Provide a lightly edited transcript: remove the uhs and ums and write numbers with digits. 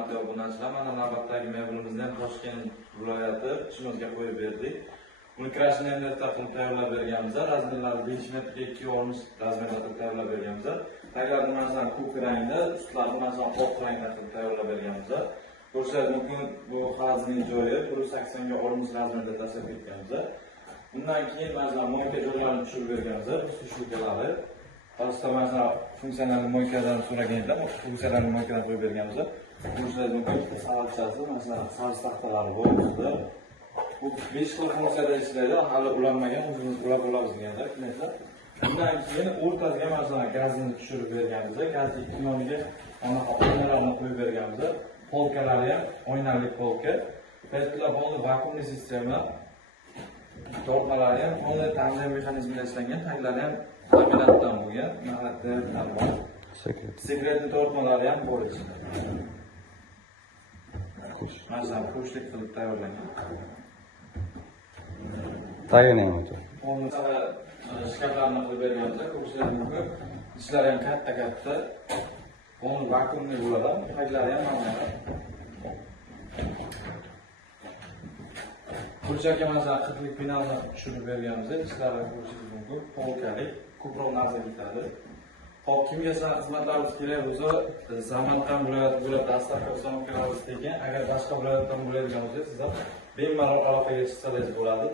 hurmatli obunachilar, mana navbatdagi mebelimizni ham Toshkent viloyati ishimizga qo'yib berdik. Buni krashnenlerda qilib tayyorlab berganmiz. Razmerlari 5 metrga 2.60 razmerda qilib tayyorlab berganmiz. Taglar bu narsani ko'k rangda, ustlari bu narsani oq rangda qilib tayyorlab berganmiz. Ko'rishingiz mumkin, bu xazning joyi 180 ga 60 razmerda tashlab ketganmiz. Bundan keyin mana moyka joylarini tushirib berganmiz. Bu shukalari Pasta mana funksiyonal moykadan so'raganida, funksiyonal moykadan qo'yib berganmiz. Ko'rishingiz mumkin, salatchasi, masalan, sarf taxtalari bor bizda. Bu 5 xil funksiyada ishlaydi, hali ulanmagan, o'zimiz ulab olamiz deganda, klientlar. Bundan keyin o'rtasiga masalan gazni tushirib berganmiz. Gazni ikki yoniga mana oynalarni qo'yib berganmiz. Polkalari ham oynali polka. Pastlar bo'ldi vakuumli sistema. Tortmalari ham o'zi ta'minlash mexanizmida ishlangan, taglari ham laminatdan bo'lgan, mahatdan bor. Sekretli tortmalari ham bor ichida. Masalan, po'shlik qilib tayyorlangan. Tayyorlang aka. Uni shkaflarni qilib berganmiz, ko'rishingiz mumkin. Ishlari ham katta-katta. Uni vakuumli bo'ladi, taglari ham mana. Burchakka masalan qirqlik binani tushirib berganmiz, ishlari ko'rishingiz mumkin. Polkalik, ko'proq narsa ketadi. Hop, kimga xizmatlarimiz kerak bo'lsa, Samarqand viloyati bo'ylab dastlabki islomga ekan, agar boshqa viloyatdan bo'ladigan bo'lsa, sizlar bemalol aloqaga chiqsangiz bo'ladi.